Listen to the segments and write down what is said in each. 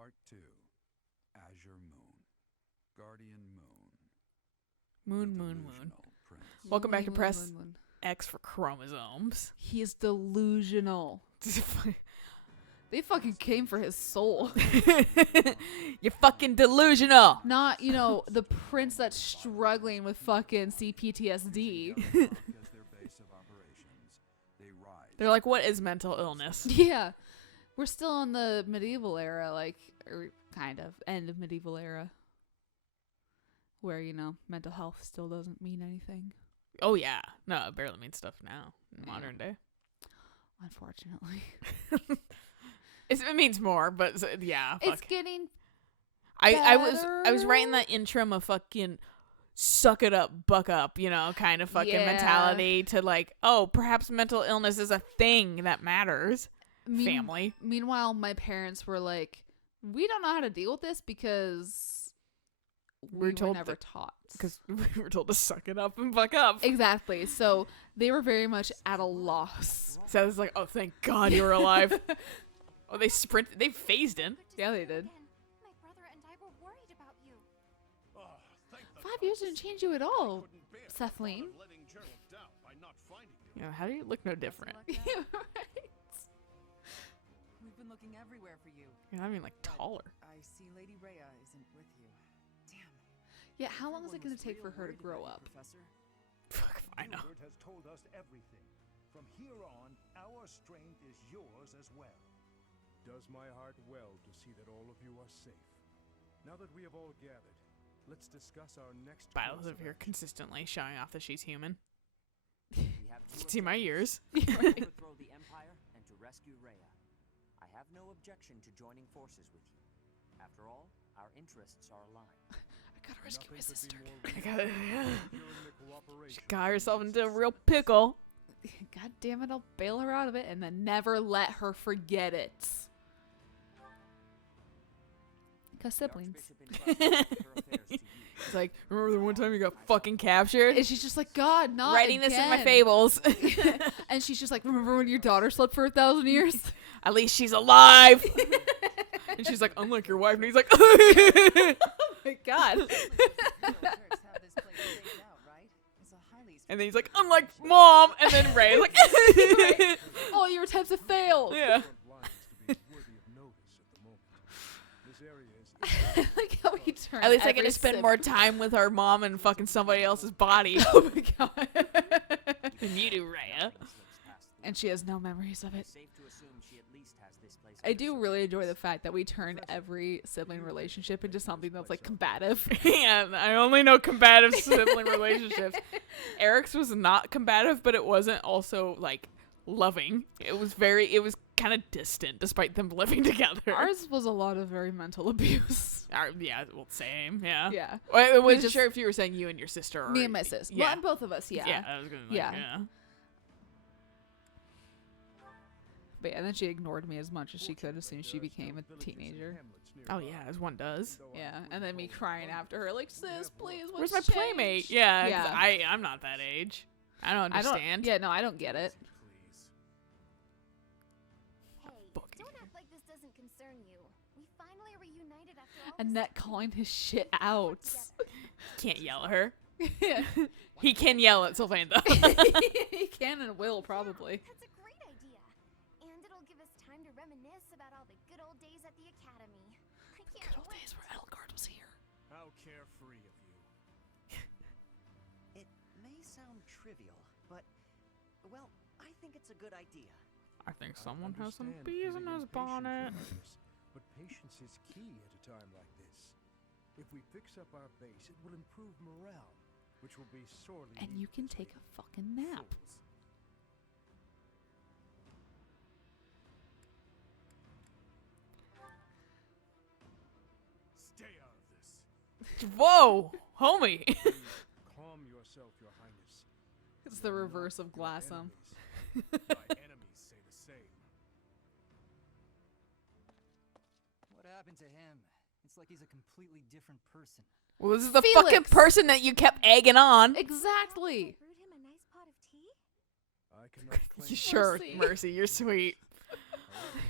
Part 2. Azure Moon. Guardian Moon. Moon, The moon, moon. delusional prince. Welcome back to Moon, Press moon, moon. X for chromosomes. He is delusional. They fucking came for his soul. You're fucking delusional. Not, the prince that's struggling with fucking CPTSD. As their base of operations, they rise. They're like, what is mental illness? Yeah. We're still in the medieval era, or kind of, end of medieval era. Where, mental health still doesn't mean anything. Oh, yeah. No, it barely means stuff now in modern day. Unfortunately. It means more, but yeah. Fuck. It's getting I was writing better. that interim of fucking suck it up, buck up, kind of fucking Yeah. mentality to like, oh, perhaps mental illness is a thing that matters. Family. Meanwhile, my parents were like, we don't know how to deal with this because we were told never that- taught. Because we were told to suck it up and buck up. Exactly. So they were very much at a loss. So it's like, oh, thank God you were alive. Oh, they phased in. Yeah, they did. My brother and I were worried about you. 5 years didn't change you at all, Kathleen. How do you look no different? Yeah, right. We've been looking everywhere for you. I mean, like, taller. I see Lady Rhea isn't with you. Damn. Yeah, how long is it going to take for her to grow up? Professor? Fuck, I know. Hubert has told us everything. From here on, our strength is yours as well. Does my heart well to see that all of you are safe. Now that we have all gathered, let's discuss our next Biles course over of here action. consistently showing off that she's human. We have You two can see my ears. objectives, to overthrow the Empire and to rescue Rhea. I have no objection to joining forces with you. After all, our interests are aligned. I gotta rescue my Nothing could sister. be more I got it. securing the cooperation She got herself between into a us. real pickle. God damn it, I'll bail her out of it and then never let her forget it. Because The siblings. Archbishop entrusts her affairs to you. It's like, remember the one time you got fucking captured? And she's just like, God, not Writing this in my again." fables. And she's just like, remember when your daughter slept for 1,000 years? At least she's alive. And she's like, unlike your wife. And he's like, Oh my God. Turks have this place staked out, right? It's a highly and then he's like, unlike mom. And then Ray's like, All your attempts have failed. yeah. Front lines to be worthy of notice at the moment. This area is Like how he turned. At least I get every to spend sib- more time with our mom and fucking somebody else's body. Oh my God. than you do, Raya. Slips past the And she has no memories of it. It's safe to assume she at least has this place I under do surveillance. really enjoy the fact that we turned every sibling relationship into something that's like combative. Yeah, I only know combative sibling relationships. Eric's was not combative, but it wasn't also like loving. It was kind of distant despite them living together. Ours was a lot of very mental abuse. Yeah, well, same, yeah. Yeah. Well, I wasn't just- sure if you were saying you and your sister or Me and my sis. Yeah. Well, and both of us, yeah. Yeah, I was gonna Yeah. yeah. But yeah, and then she ignored me as much as she could as soon as she became a teenager. Oh yeah, as one does. Yeah, and then me crying after her, like, sis, please, Where's what's my playmate? changed?" Yeah, 'cause Yeah. I'm not that age. I don't I don't. understand. Yeah, no, I don't get it. Hey, Bookie. don't act like this doesn't concern you. We finally reunited after all Annette this time. calling his shit out. Together. Can't yell at her. Yeah. He can yell at Sylvain though. He can and will probably. That's a great idea. And it'll give us time to reminisce about all the good old days at the academy. I can't Good old wait. days where Edelgard was here. How carefree of you. It may sound trivial, but, well, I think it's a good idea. I think I someone has some understand bees in feeling his impatient for bonnet. progress, but patience is key at a time like this. If we fix up our base, it will improve morale, which will be sorely And you needed can as take we a fucking nap. fools. Stay out of this. Whoa, homie. Please calm yourself, Your Highness. It's the They're reverse not of your Glassum. enemies. My enemies say the same. What happened to him? It's like he's a completely different person. Well, this is the fucking Felix. person that you kept egging on. Exactly. Brewed him a nice pot of tea? I cannot claim Sure, Mercy. Mercy, you're sweet. However,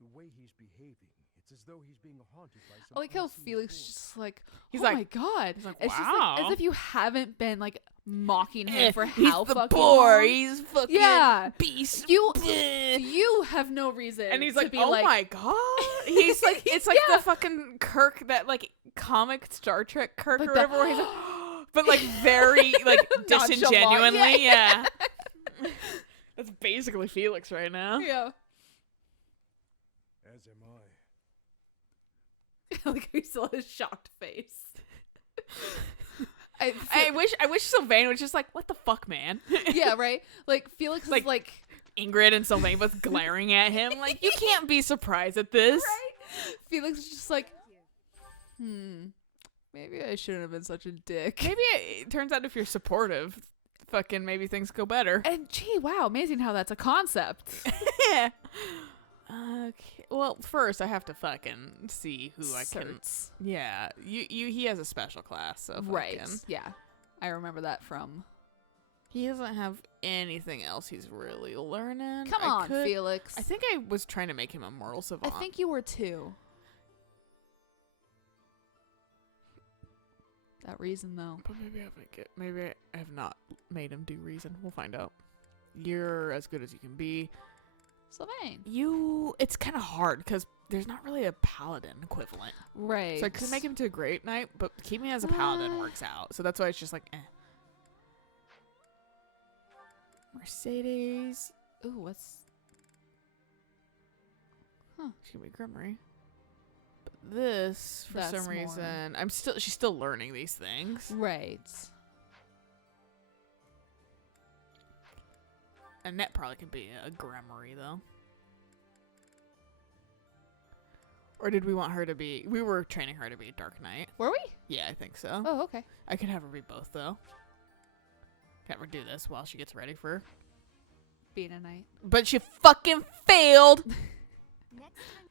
the way he's behaving, It's as though he's being haunted by some I like how unseen Felix is force. just like, He's oh like- my god. he's like, It's just wow. like as if you haven't been like mocking him for He's how the fucking poor. long. He's fucking Yeah. beast. You Bleh. you have no reason And he's to like, be oh like, my god. He's like, it's like Yeah. the fucking Kirk, that like comic Star Trek Kirk Like or the- whatever, where he's like, but like very like Nonchalant, disingenuinely. yeah. Yeah. That's basically Felix right now. Yeah. As am I. Like he still has shocked face. I wish Sylvain was just like, what the fuck, man? yeah, right? Like Felix is Like- like Ingrid and Sylvain both glaring at him like, you can't be surprised at this. Felix is just like, maybe I shouldn't have been such a dick. Maybe it turns out if you're supportive, fucking maybe things go better. And gee, wow, amazing how that's a concept. Yeah. Okay. Well, first I have to fucking see who I can. Certs. Yeah. He has a special class, so fucking. Right. Yeah. I remember that from. He doesn't have anything else he's really learning. Come I on, could- Felix. I think I was trying to make him a moral savant. I think you were too. That reason though. But maybe I have not made him do reason. We'll find out. You're as good as you can be. Sylvain. It's kind of hard because there's not really a paladin equivalent. Right. So I could make him to a great knight, but keeping as a paladin Uh. works out. So that's why it's just like, eh. Mercedes. Ooh, what's She can be Grimory. But this, for That's some more- reason, she's still learning these things. right? Annette probably could be a Grimory, though. Or did we want her to be... We were training her to be a Dark Knight. Were we? Yeah, I think so. Oh, okay. I could have her be both, though. Have her do this while she gets ready for... Being a knight. But she fucking failed! Next time,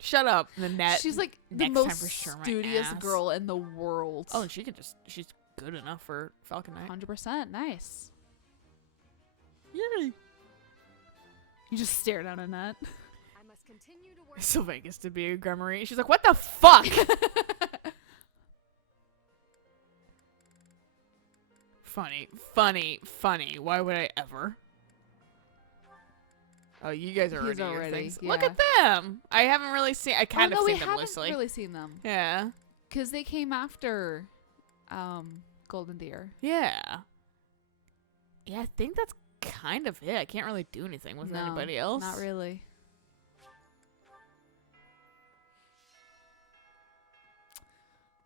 Shut up, Nanette. She's like the next time most for sure, my studious ass. girl in the world. Oh, and she's good enough for Falcon Knight. 100%. Nice. Yay! You just stare down at that. I must continue to work. Sylvain gets to be a Grimory. She's like, what the fuck? Funny. Why would I ever? Oh, you guys are He's already your already, things. Look yeah. at them. I haven't really seen. I kind oh, of no, we seen them haven't loosely. really seen them Yeah. because they came after, Golden Deer. Yeah. Yeah, I think that's kind of it. I can't really do anything with No, anybody else. Not really.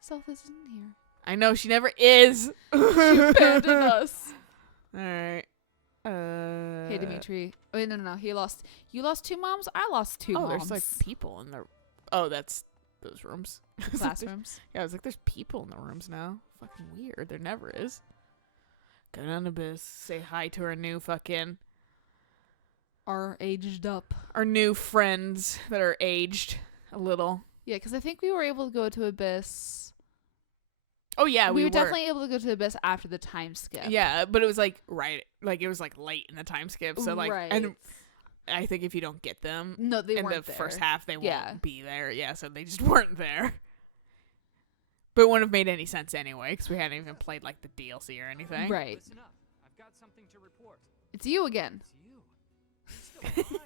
Self isn't here. I know she never is. She abandoned us. All right. Hey, Dimitri. Wait, no. You lost 2 moms. I lost 2 Oh, moms. there's like people in the. Oh, that's those rooms. classrooms. Yeah, I was like, there's people in the rooms now. Fucking weird. There never is. Go down to Abyss. Say hi to our new fucking. Are aged up. Our new friends that are aged a little. Yeah, because I think we were able to go to Abyss. Oh yeah, we we were definitely able to go to Abyss after the time skip. Yeah, but it was like it was like late in the time skip. So like, right. and I think if you don't get them No, they in weren't the there. first half, they Yeah. won't be there. Yeah, so they just weren't there. But it wouldn't have made any sense anyway, because we hadn't even played like the DLC or anything. Right. Listen up. I've got something to report. It's you again. It's you. You're still alive.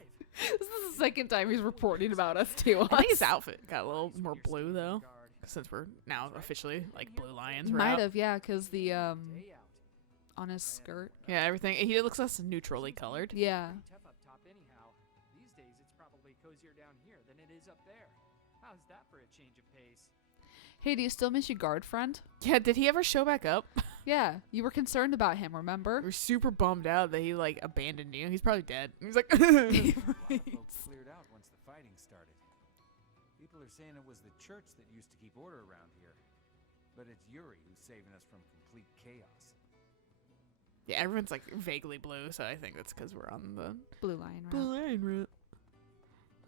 This is the second time he's reporting about us to us. I think his outfit got a little more blue though, since we're now officially like Blue Lions. We're Might out. have, yeah, because the Day out. on his skirt. Yeah, everything. He looks less neutrally colored. Yeah. Pretty tough up top anyhow. These days it's probably cozier down here than it is up there. How's that for a change of pace? Hey, do you still miss your guard friend? Yeah, did he ever show back up? Yeah, you were concerned about him, remember? We're super bummed out that he like abandoned you. He's probably dead. He's like, A lot of folks cleared out once the fighting started. People are saying it was the church that used to keep order around here. But it's Yuri who's saving us from complete chaos. yeah, everyone's like vaguely blue, so I think that's because we're on the Blue Lion route. Blue Lion route.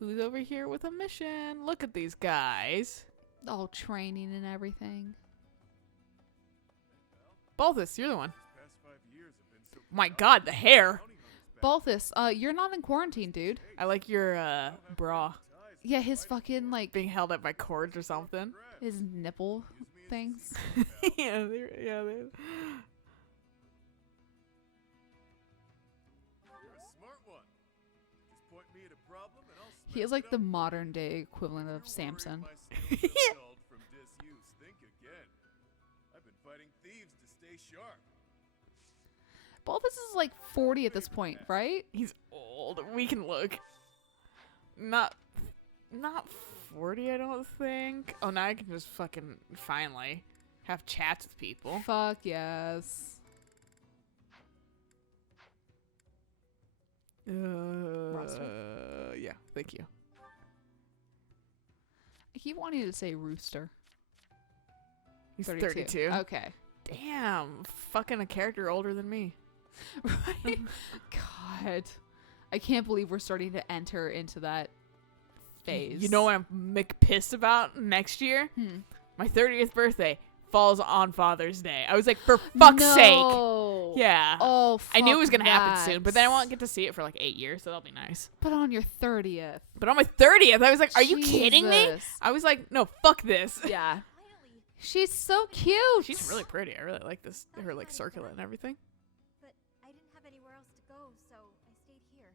Who's over here with a mission? Look at these guys. All training and everything. Balthus, you're the one. My God, the hair. Balthus, you're not in quarantine, dude. I like your bra. Yeah, his fucking like being held up by cords or something. his nipple things. yeah, You're a smart one. Just point me at a problem and I'll He is like the modern day equivalent of Samson. From disuse, think again. I've been fighting thieves to stay sharp. Balthus is like 40 at this point, right? he's old. We can look. Not 40, I don't think. Oh, now I can just fucking finally have chats with people. Fuck yes. Yeah, thank you. I keep wanting to say rooster. He's 32. Okay. Damn, fucking a character older than me. Right? God. I can't believe we're starting to enter into that phase. You know what I'm pissed about next year? My 30th birthday falls on Father's Day. I was like, for fuck's sake. Yeah. Oh, I knew it was fuck going to happen that. soon, but then I won't get to see it for like 8 years, so that'll be nice. But on your 30th. But on my 30th, I was like, are you kidding me? Jesus. I was like, no, fuck this. Yeah. She's so cute. She's really pretty. I really like this, her like circlet and everything. But I didn't have anywhere else to go, so I stayed here.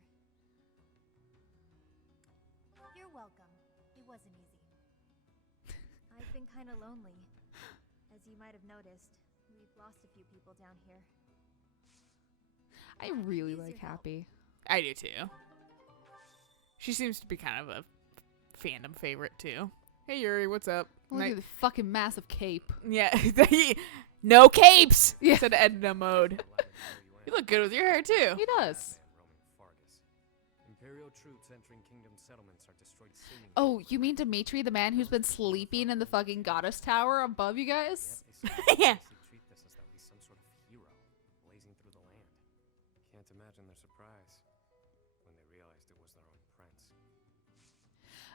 You're welcome. It wasn't easy. I've been kind of lonely. As you might have noticed, we've lost a few people down here. I really like Happy. I do too. She seems to be kind of a fandom favorite too. Hey Yuri, what's up? Look at the fucking massive cape. Yeah, no capes. Yeah. Said Edna mode. You look good with your hair too. He does. Imperial troops entering kingdom settlements are destroyed seemingly. Oh, you mean Dimitri, the man who's been sleeping in the fucking goddess tower above you guys? Yeah. Treat this as though he's some sort of hero blazing through the land. Can't imagine their surprise when they realized it was their own prince.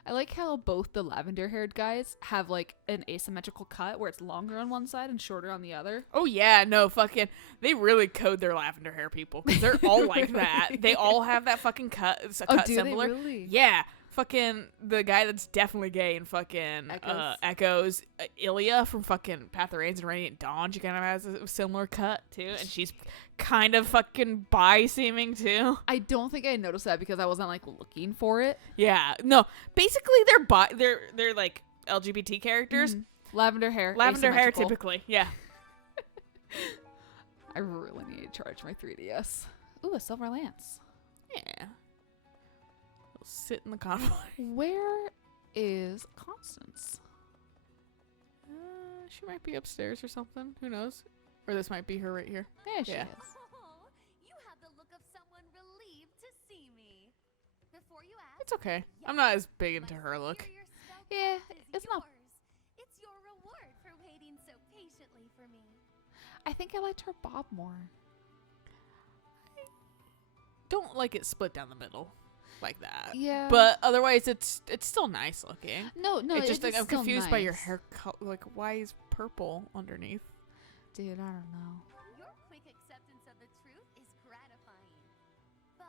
I like how both the lavender-haired guys have like an asymmetrical cut where it's longer on one side and shorter on the other. Oh yeah, no fucking. They really code their lavender hair people because they're all like that. They all have that fucking cut. It's a cut do similar. they really? Yeah. Fucking the guy that's definitely gay and fucking Echoes Lilia from fucking Path of Rains and Radiant Dawn. She kind of has a similar cut too, and she's kind of fucking bi-seeming too. I don't think I noticed that because I wasn't like looking for it. Yeah, no. Basically, they're like LGBT characters. Lavender hair. Lavender hair, asymmetrical. typically. Yeah. I really need to charge my 3DS. Ooh, a silver lance. Yeah. Sit in the convoy. Where is Constance? She might be upstairs or something. Who knows? Or this might be her right here. There she Yeah. is. Oh, you have the look of someone relieved to see me. Before you ask, It's okay. I'm not as big into her look. Yeah, it's not. It's your reward for waiting so patiently for me. I think I liked her bob more. Don't like it split down the middle like that. Yeah. But otherwise, it's still nice looking. No, It's just it like is I'm still confused by your nice. hair color. Like, why is purple underneath? Dude, I don't know. Your quick acceptance of the truth is gratifying. But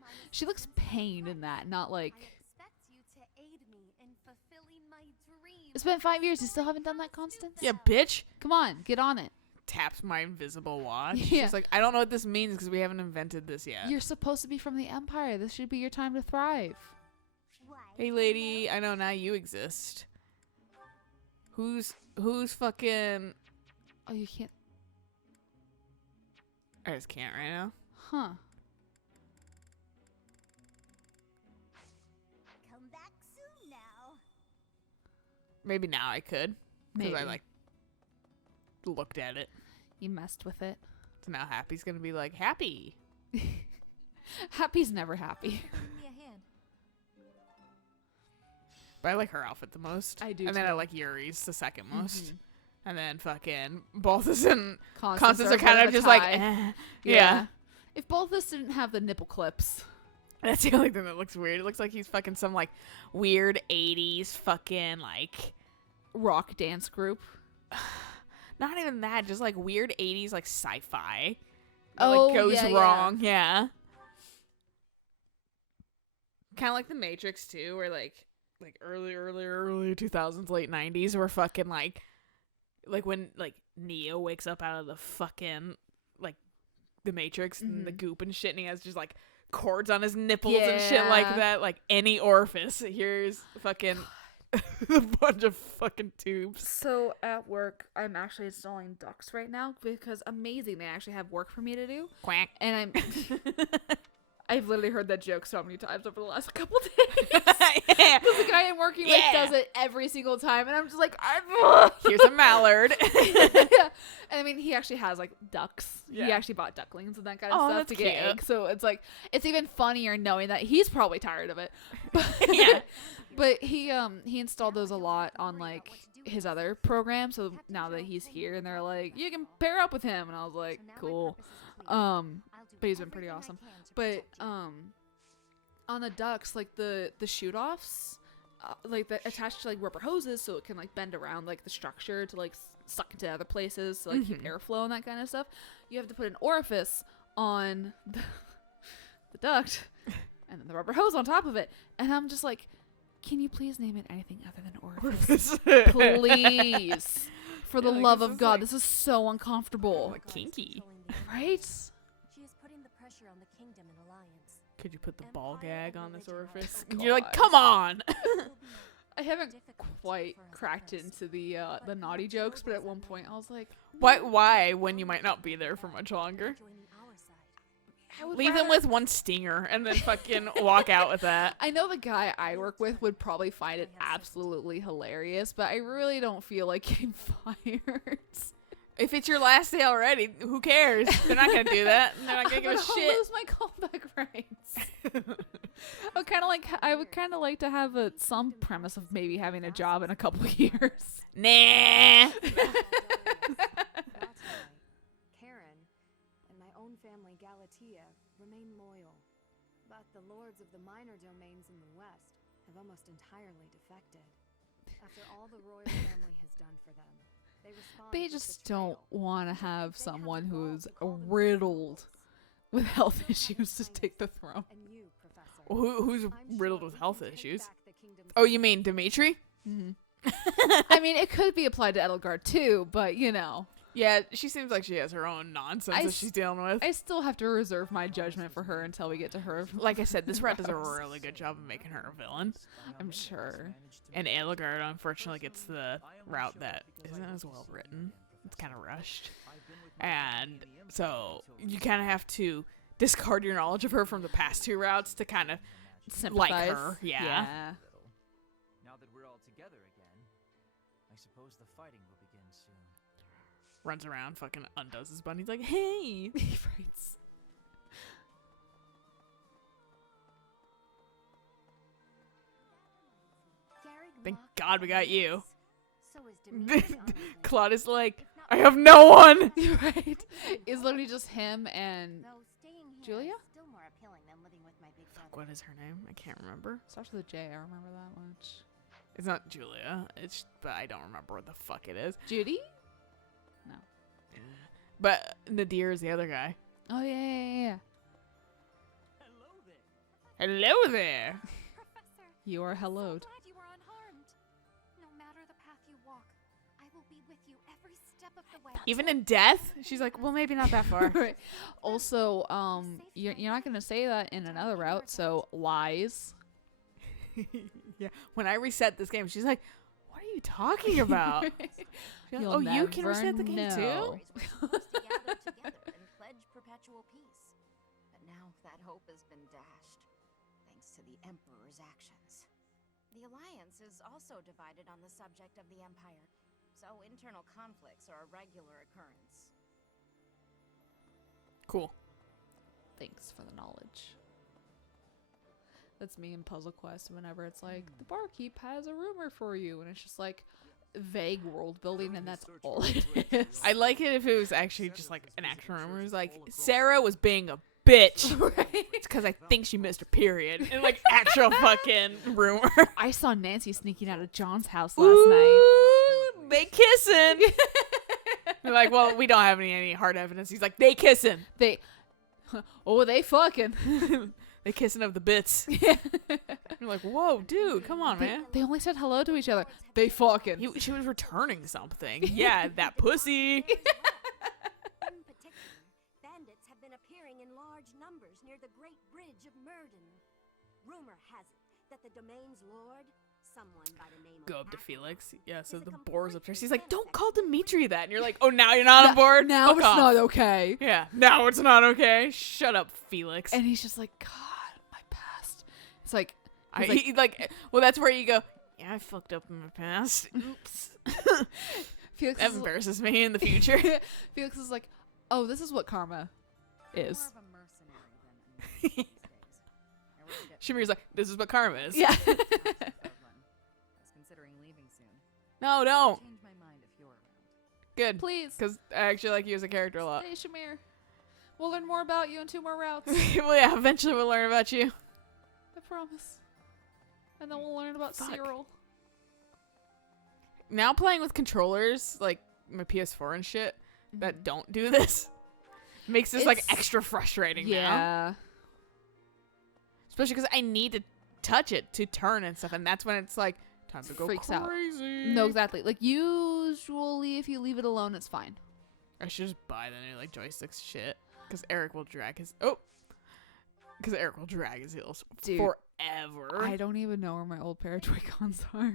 my She looks pained in that, not like. I expect you to aid me in fulfilling my dream. It's been 5 years. You still haven't done that, Constance? Yeah, bitch. Come on, get on it. Taps my invisible watch. Yeah. She's like, I don't know what this means because we haven't invented this yet. You're supposed to be from the Empire. This should be your time to thrive. Why? Hey, lady. I know now you exist. Who's fucking? Oh, you can't. I just can't right now. Huh. Come back soon now. Maybe now I could because I Maybe. like looked at it. You messed with it. So now Happy's gonna be like happy. Happy's never happy. Give me a hand. But I like her outfit the most. I do, And then I too. like Yuri's the second most. Mhm. And then fucking Balthus and Constance Constance are kind of just like, tie. yeah. If both of us didn't have the nipple clips. That's the only thing that looks weird. It looks like he's fucking some like weird 80s fucking like Rock dance group. not even that, just like weird 80s like sci-fi. That, Oh, like goes yeah, yeah. wrong. Yeah. Kind of like the Matrix too, where like like early 2000s, late 90s, where fucking like when like Neo wakes up out of the fucking like the Matrix and the goop and shit, and he has just like cords on his nipples and shit like that. Like any orifice, here's fucking a bunch of fucking tubes. So at work, I'm actually installing ducts right now because amazing, they actually have work for me to do. Quack. And I've literally heard that joke so many times over the last couple days. Yeah. Because the guy I'm working with does it every single time, and I'm just like, here's a mallard. Yeah. And I mean, he actually has like ducks. Yeah. He actually bought ducklings and that kind of Oh, stuff that's to get cute. eggs. So it's like, it's even funnier knowing that he's probably tired of it. But, Yeah. But he installed those a lot on like his other program. So now that he's here, and they're like, you can pair up with him, and I was like, cool. But he's been pretty awesome. But on the ducks, like the shoot offs, like the attached to like rubber hoses, so it can like bend around like the structure to like suck into other places to like keep airflow and that kind of stuff. You have to put an orifice on the duct, and then the rubber hose on top of it. And I'm just like, can you please name it anything other than orifice? Please. For the Yeah, like, love this of is, God, like- this is so uncomfortable. Like kinky. Right? She is putting the pressure on the kingdom and alliance. Could you put the ball gag on this orifice? God. You're like, come on. I haven't quite cracked into the naughty jokes, but at one point I was like, Why when you might not be there for much longer? Joining our side. I would Leave them rather- with one stinger and then fucking walk out with that. I know the guy I work with would probably find it absolutely hilarious, but I really don't feel like getting fired. If it's your last day already, who cares? They're not gonna do that. They're not gonna give a I'll shit. lose my callback rights. I would kind of like to have some premise of maybe having a job in a couple years. Nah. Karen, and my own family Galatea remain loyal. But the lords of the minor domains in the west have almost entirely defected. After all the royal family has done for them, they respond They with just betrayal. don't want to have They someone the gall who's to call themselves riddled nobles. with health issues to take the throne. And you, Professor. Who's I'm riddled sure with we health can take issues? back the kingdom's Oh, you mean Dimitri? Hmm I mean, it could be applied to Edelgard too, but you know, Yeah, she seems like she has her own nonsense I that s- she's dealing with. I still have to reserve my judgment for her until we get to her. Like I said, this rat does a really good job of making her a villain. I'm sure. And Edelgard, unfortunately, gets the route that isn't as well written. It's kind of rushed. And so you kind of have to discard your knowledge of her from the past two routes to kind of like Sympathize. her. Yeah. Now that we're all together again, I suppose the fighting will begin soon. Runs around, fucking undoes his bun. He's like, hey. Right. Thank God we got you. So is Dimitri's army then. Claude is like, If not I have no one. Right. It's literally just him and Though staying here Julia? is still more appealing than living with my big brother. What is her name? I can't remember. starts with a J. I remember that much. It's not Julia. It's but I don't remember what the fuck it is. Judy? But Nadir is the other guy. Oh yeah. Hello there. Hello there. Professor, You are hellowed. glad you are unharmed. No matter the path you walk, I will be with you every step of the way. Even in death, she's like, well, maybe not that far. Right. Also, you're not gonna say that in another route, so lies. Yeah. When I reset this game, she's like, what are you talking about? She's like, You'll oh, you can never reset the game too? know. We're supposed to gather together and pledge perpetual peace. But now that hope has been dashed, thanks to the Emperor's actions. The Alliance is also divided on the subject of the Empire, so internal conflicts are a regular occurrence. Cool. Thanks for the knowledge. That's me in Puzzle Quest whenever it's like, the barkeep has a rumor for you, and it's just like vague world building, and that's all it is. I like it if it was actually just like an actual rumor. It was like, Sarah was being a bitch. It's because I think she missed her period. And like actual fucking rumor. I saw Nancy sneaking out of John's house last night. Ooh, they kissing. They're like, well, we don't have any hard evidence. He's like, they kissing. They fucking. They kissing of the bits. Yeah. You're like, whoa, dude, come on, man. They only said hello to each other. They fucking. She was returning something. Yeah, that pussy. In particular, bandits have been appearing in large numbers near the Great Bridge of Murden. Rumor has it that the domain's lord, someone by the name Go of up to Athos, Felix. Yeah, so is a the boar's up there. She's like, complete don't call Dimitri that. And you're like, oh, now you're not on board? Now Fuck it's off. not okay. Yeah, now it's not okay. Shut up, Felix. And he's just like, God, my past. It's like, well, that's where you go, yeah, I fucked up in my past. Oops. Felix That is, embarrasses me in the future. Felix is like, oh, this is what karma is. More of a mercenary than a knight these days. I work at Shamir's like, this is what karma is. Yeah. I was considering leaving soon. No, don't. Change my mind if you're around. Good. Please. Because I actually like you as a character a lot. Hey, Shamir. We'll learn more about you in 2 more routes. Well, yeah, eventually we'll learn about you. I promise. And then we'll learn about Fuck. Cyril. Now playing with controllers, like my PS4 and shit, that don't do this, makes this like It's- extra frustrating now. Yeah. Especially because I need to touch it to turn and stuff, and that's when it's like time to go Freaks out. crazy. No, exactly. Like, usually if you leave it alone, it's fine. I should just buy the new like joysticks shit, because Eric will drag his heels Dude, forever. I don't even know where my old pair of Joy-Cons are.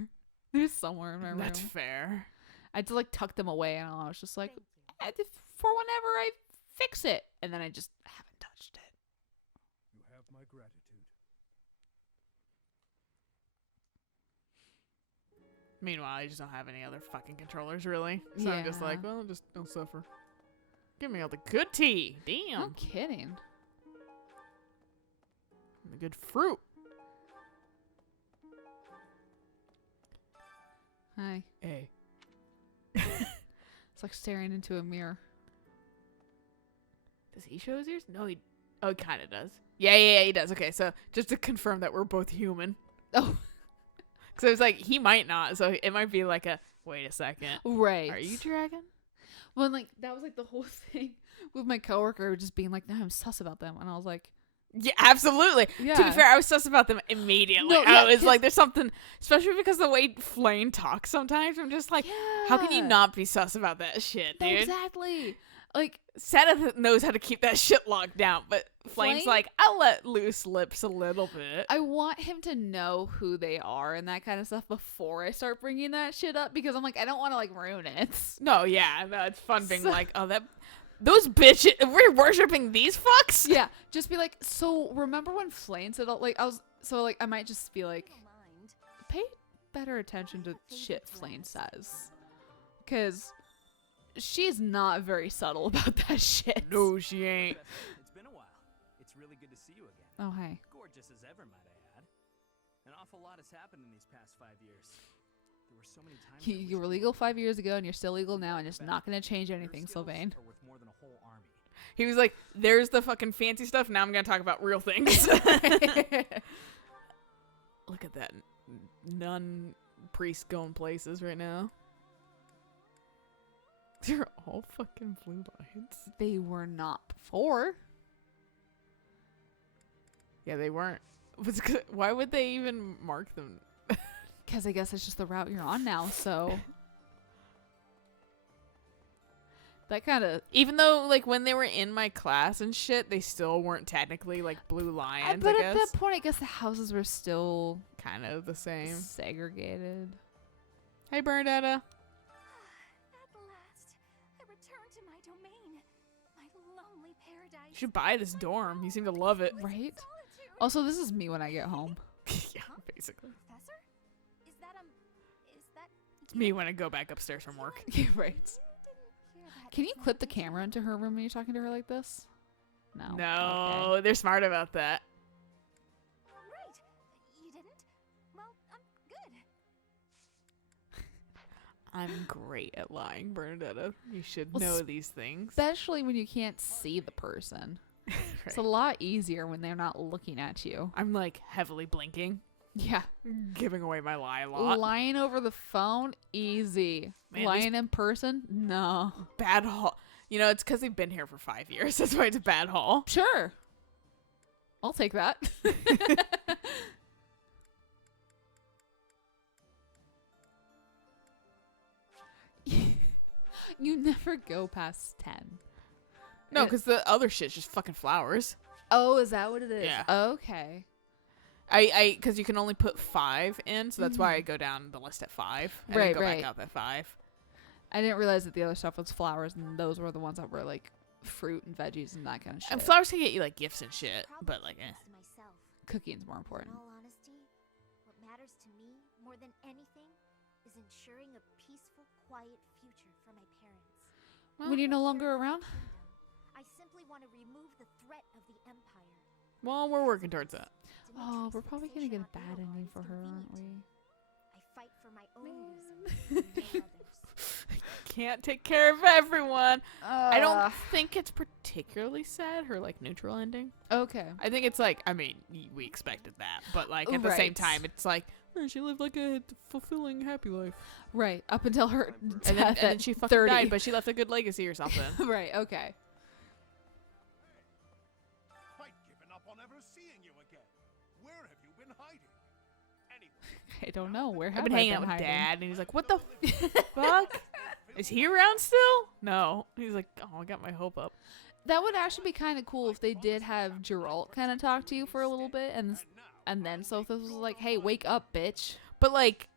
They're somewhere in my room. That's fair. I had to like tuck them away, and I was just like, for whenever I fix it, and then I just haven't touched it. You have my gratitude. Meanwhile, I just don't have any other fucking controllers really, so I'm just Yeah. like, well, just don't suffer. Give me all the good tea. Damn. No kidding. And the good fruit. Hi. Hey. It's like staring into a mirror. Does he show his ears? No, he kind of does. Yeah, he does. Okay, so just to confirm that we're both human. Oh. Because I was like, he might not, so it might be like a, wait a second. Right. Are you dragon? Well, like, that was like the whole thing with my coworker just being like, no, I'm sus about them. And I was like, Yeah, absolutely. yeah. To be fair, I was sus about them immediately. No, yeah, I was 'cause- like, there's something, especially because the way Flame talks sometimes, I'm just like, how can you Yeah. not be sus about that shit, No, dude? exactly. Like, Seth knows how to keep that shit locked down, but Flame's Flame- like, I'll let loose lips a little bit. I want him to know who they are and that kind of stuff before I start bringing that shit up, because I'm like, I don't want to like ruin it. No, yeah, no, it's fun being So- like, oh, those bitches, we're worshiping these fucks? Yeah, just be like, so remember when Flame said, like, I might just be like, Mind. pay better attention to shit Flame says. Because she's not very subtle about that shit. No, she ain't. It's been a while. It's really good to see you again. Oh, hi. Gorgeous as ever, might I add. An awful lot has happened in these past 5 years. There were so many times You were legal 5 years ago and you're still legal now, and it's not going to change anything, Sylvain. Are worth more than a whole army. He was like, there's the fucking fancy stuff, now I'm gonna talk about real things. Look at that nun priest going places right now. They're all fucking blue lines. They were not before. Yeah, they weren't. Why would they even mark them? Because I guess it's just the route you're on now, so. That kind of. Even though, like, when they were in my class and shit, they still weren't technically, like, blue lions, But I at guess. that point, I guess the houses were still Kind of the same. segregated. Hey, Bernadetta. At last, I return to my domain. My lonely paradise. You should buy this dorm. You seem to love it. Right? Solitude. Also, this is me when I get home. Yeah, basically. Professor? Is that It's me when I go back upstairs from work. Right. Can you clip the camera into her room when you're talking to her like this? No. No, Okay. they're smart about that. Right. You didn't? Well, good. I'm great at lying, Bernadetta. You should Well, know these things. Especially when you can't see the person. It's a Right. lot easier when they're not looking at you. I'm like heavily blinking, Yeah. giving away my lie a lot. Lying over the phone, easy. Man, Lying in person, no. Bad haul. You know, it's because they've been here for 5 years. That's why it's a bad haul. Sure. I'll take that. You never go past 10. No, because the other shit's just fucking flowers. Oh, is that what it is? Yeah. Okay. Because you can only put 5 in, so that's why I go down the list at 5. And then go back up at 5. I didn't realize that the other stuff was flowers, and those were the ones that were like fruit and veggies and that kind of shit. And flowers can get you like gifts and shit, but like, Cooking's more important. In all honesty, what matters to me more than anything is ensuring a peaceful, quiet future for my parents. When you're no longer around? I simply want to remove the threat of the Empire. Well, we're working towards that. Oh, we're probably gonna get a bad ending for her, aren't we? I fight for my own reasons, no others. Can't take care of everyone. I don't think it's particularly sad, her like neutral ending. Okay. I think it's like, I mean, we expected that, but like at the same time, it's like, she lived like a fulfilling, happy life. Right. Up until her death and then she fucking 30. died, but she left a good legacy or something. Right. Okay. I'd given up on ever seeing you again. Where have you been hiding? Anyway, I don't know. Where have I've been I hanging out with hiding? Dad, and he's like, what the fuck? Is he around still? No. He's like, oh, I got my hope up. That would actually be kind of cool if they did have Geralt kind of talk to you for a little bit, and then Sothis was like, "Hey, wake up, bitch." But like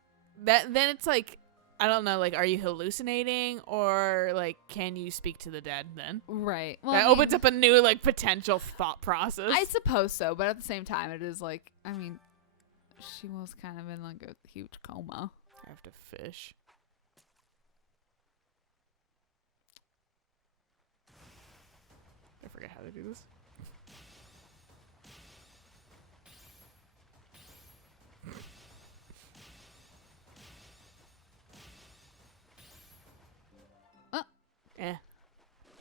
that, then it's like, I don't know, like, are you hallucinating or like, can you speak to the dead? Then Right. Well, that I mean, opens up a new like potential thought process. I suppose so, but at the same time, it is like, I mean, she was kind of in like a huge coma. I have to fish. I forget how to do this.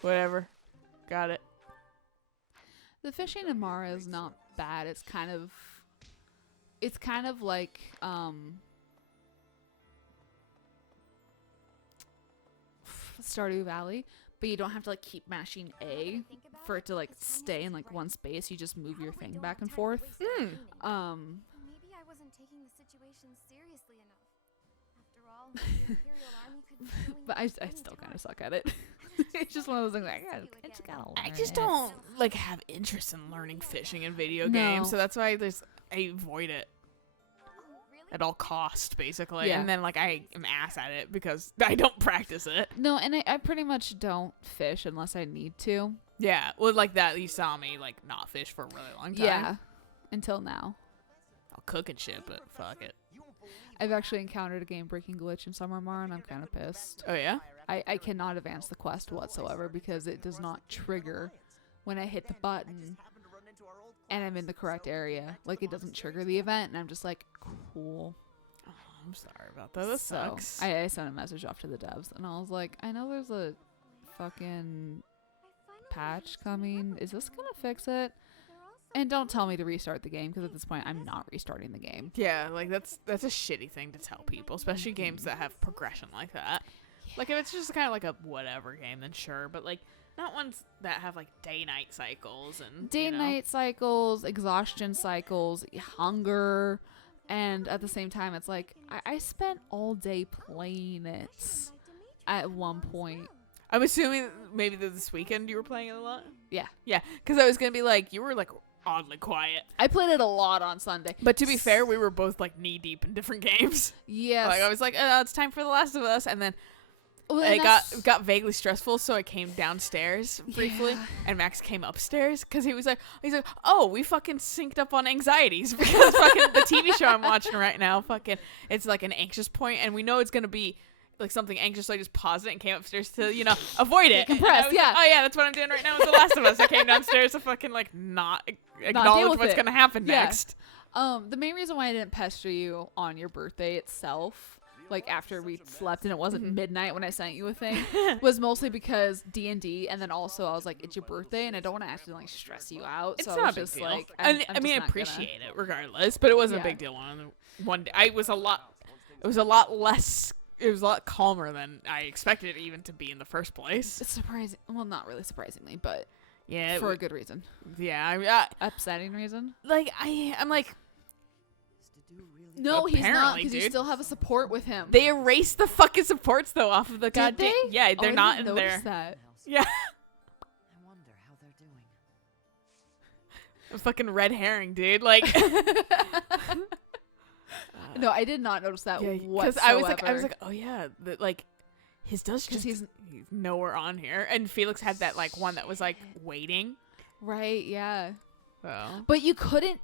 Whatever. Got it. The fishing in Mara is not bad. It's kind of like Stardew Valley, but you don't have to like keep mashing A for it to like stay in like one space. You just move your thing back and forth. Maybe I wasn't taking the situation seriously enough. After all, the Imperial Army could be killing But I any still kind time. of suck at it. It's just one of those things like I just gotta learn I just it. don't like have interest in learning fishing in video No. games, so that's why I avoid it Oh, really? at all cost, basically. Yeah. And then like I am ass at it because I don't practice it. No, and I pretty much don't fish unless I need to. Yeah, well, like that you saw me like not fish for a really long time. Yeah, until now. I'll cook and shit, but fuck it. I've actually encountered a game-breaking glitch in Summer Mar, and I'm kind of pissed. Oh yeah. I cannot advance the quest whatsoever because it does not trigger when I hit the button and I'm in the correct area. Like, it doesn't trigger the event, and I'm just like, cool. Oh, I'm sorry about that. That sucks. I sent a message off to the devs, and I was like, I know there's a fucking patch coming. Is this gonna fix it? And don't tell me to restart the game, because at this point, I'm not restarting the game. Yeah, like that's a shitty thing to tell people, especially games that have progression like that. Like if it's just kind of like a whatever game, then sure, but like not ones that have like day-night cycles and Day-night cycles, exhaustion cycles, hunger, and at the same time, it's like, I spent all day playing it at one point. I'm assuming maybe this weekend you were playing it a lot. Yeah. Yeah, because I was gonna be like, you were like oddly quiet. I played it a lot on Sunday. But to be fair, we were both like knee deep in different games. Yes. Like I was like, it's time for The Last of Us, and then Well, it and got vaguely stressful, so I came downstairs briefly, Yeah. and Max came upstairs because he's like, oh, we fucking synced up on anxieties because fucking the TV show I'm watching right now, fucking, it's like an anxious point, and we know it's gonna be like something anxious, so I just paused it and came upstairs to avoid it. Decompress, And I was yeah. like, oh yeah, that's what I'm doing right now with The Last of Us. I came downstairs to fucking like not acknowledge with what's it. gonna happen Yeah. next. The main reason why I didn't pester you on your birthday itself, like after we slept and it wasn't midnight when I sent you a thing, was mostly because D&D, and then also I was like, it's your birthday and I don't want to actually like stress you out. It's so not I a was big just deal. like, I I'm mean, just I not gonna- appreciate it regardless, but it wasn't a Yeah. big deal on one day. It was a lot less. It was a lot calmer than I expected it even to be in the first place. It's surprising. Well, not really surprisingly, but Yeah. For a good reason. Yeah. Upsetting reason. Like, I'm like, No, he's not, apparently, because you dude. still have a support with him. they erased the fucking supports, though, off of the Did goddamn... they? Yeah, Oh, they're I not didn't in notice there. that. Yeah. I wonder how they're doing. A fucking red herring, dude. Like... No, I did not notice that whatsoever. I was like, oh yeah, like his does just he's nowhere on here, and Felix had that like one that was like waiting. Right, yeah. So. But you couldn't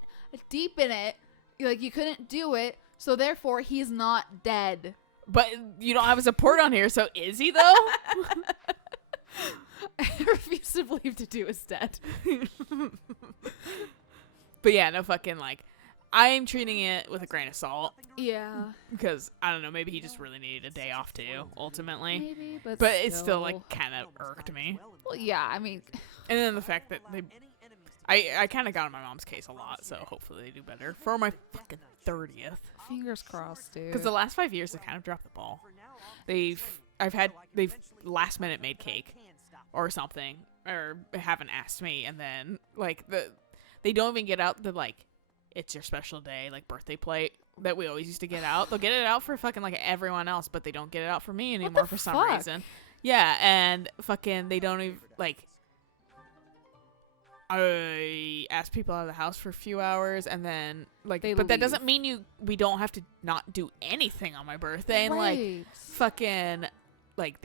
deepen it, like you couldn't do it, so therefore he's not dead. But you don't have a support on here, so is he though? I refuse to believe Dudu is dead. But yeah, no fucking like. I'm treating it with a grain of salt. Yeah. Because, I don't know, maybe he just really needed a day off too, ultimately. Maybe, but it still, like, kind of irked me. Well, yeah, I mean... And then the fact that they... I kind of got on my mom's case a lot, so hopefully they do better. For my fucking 30th. Fingers crossed, dude. Because the last 5 years, they kind of dropped the ball. They've last minute made cake or something, or haven't asked me, and then, like, they don't even get out the, like... It's your special day, like, birthday plate that we always used to get out. They'll get it out for fucking, like, everyone else, but they don't get it out for me anymore for some reason. Yeah, and fucking they don't even, like, I ask people out of the house for a few hours, and then, like, but that doesn't mean we don't have to not do anything on my birthday. And, like, fucking, like,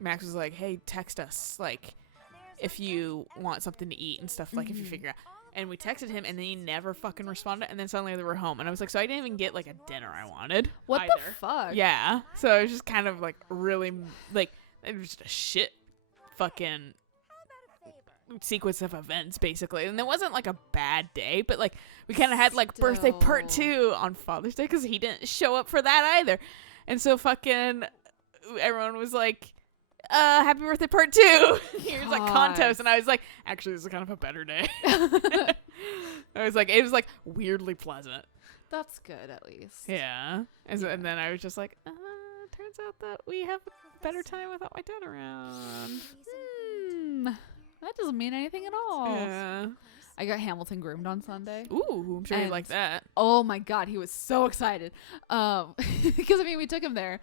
Max was like, hey, text us, like, if you want something to eat and stuff, like, if you figure out. And we texted him, and then he never fucking responded. And then suddenly they were home, and I was like, so I didn't even get like a dinner I wanted. What either. the fuck? Yeah. So it was just kind of like really like it was just a shit fucking sequence of events basically. And it wasn't like a bad day, but like we kind of had like birthday part 2 on Father's Day because he didn't show up for that either. And so fucking everyone was like, happy birthday part 2. Here's like Contos, and I was like, actually this is kind of a better day. I was like, it was like weirdly pleasant. That's good at least. Yeah. And then I was just like, turns out that we have a better time without my dad around. That doesn't mean anything at all. Yeah. I got Hamilton groomed on Sunday. Ooh, I'm sure you like that. Oh my god, he was so excited. Because I mean we took him there.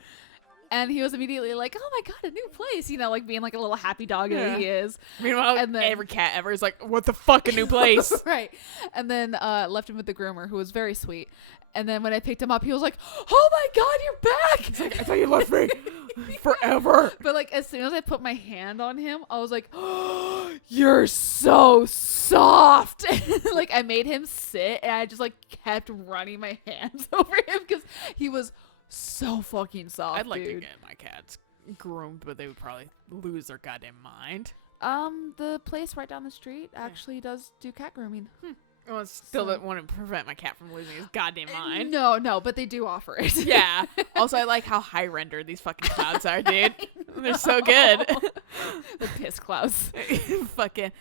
And he was immediately like, oh my god, a new place. You know, like being like a little happy dog that he is. Meanwhile, and then, every cat ever is like, what the fuck, a new place? Right. And then left him with the groomer, who was very sweet. And then when I picked him up, he was like, oh my god, you're back. He's like, I thought you left me forever. But like as soon as I put my hand on him, I was like, oh, you're so soft. Like I made him sit, and I just like kept running my hands over him because he was so fucking soft. I'd like dude. to get my cats groomed, but they would probably lose their goddamn mind. The place right down the street actually does do cat grooming. Well, I still don't want to prevent my cat from losing his goddamn mind. No, but they do offer it. Yeah. Also, I like how high rendered these fucking clouds are, dude. They're so good. The piss clouds. Fucking.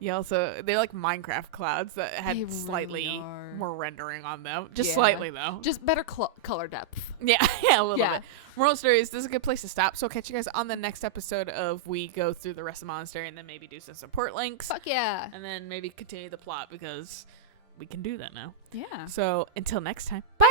Yeah, also, they're like Minecraft clouds that had They slightly really are. more rendering on them. Just Yeah. slightly, though. Just better color depth. Yeah, a little bit. Moral story is this is a good place to stop. So I'll catch you guys on the next episode of we go through the rest of the monastery and then maybe do some support links. Fuck yeah. And then maybe continue the plot because we can do that now. Yeah. So until next time, bye!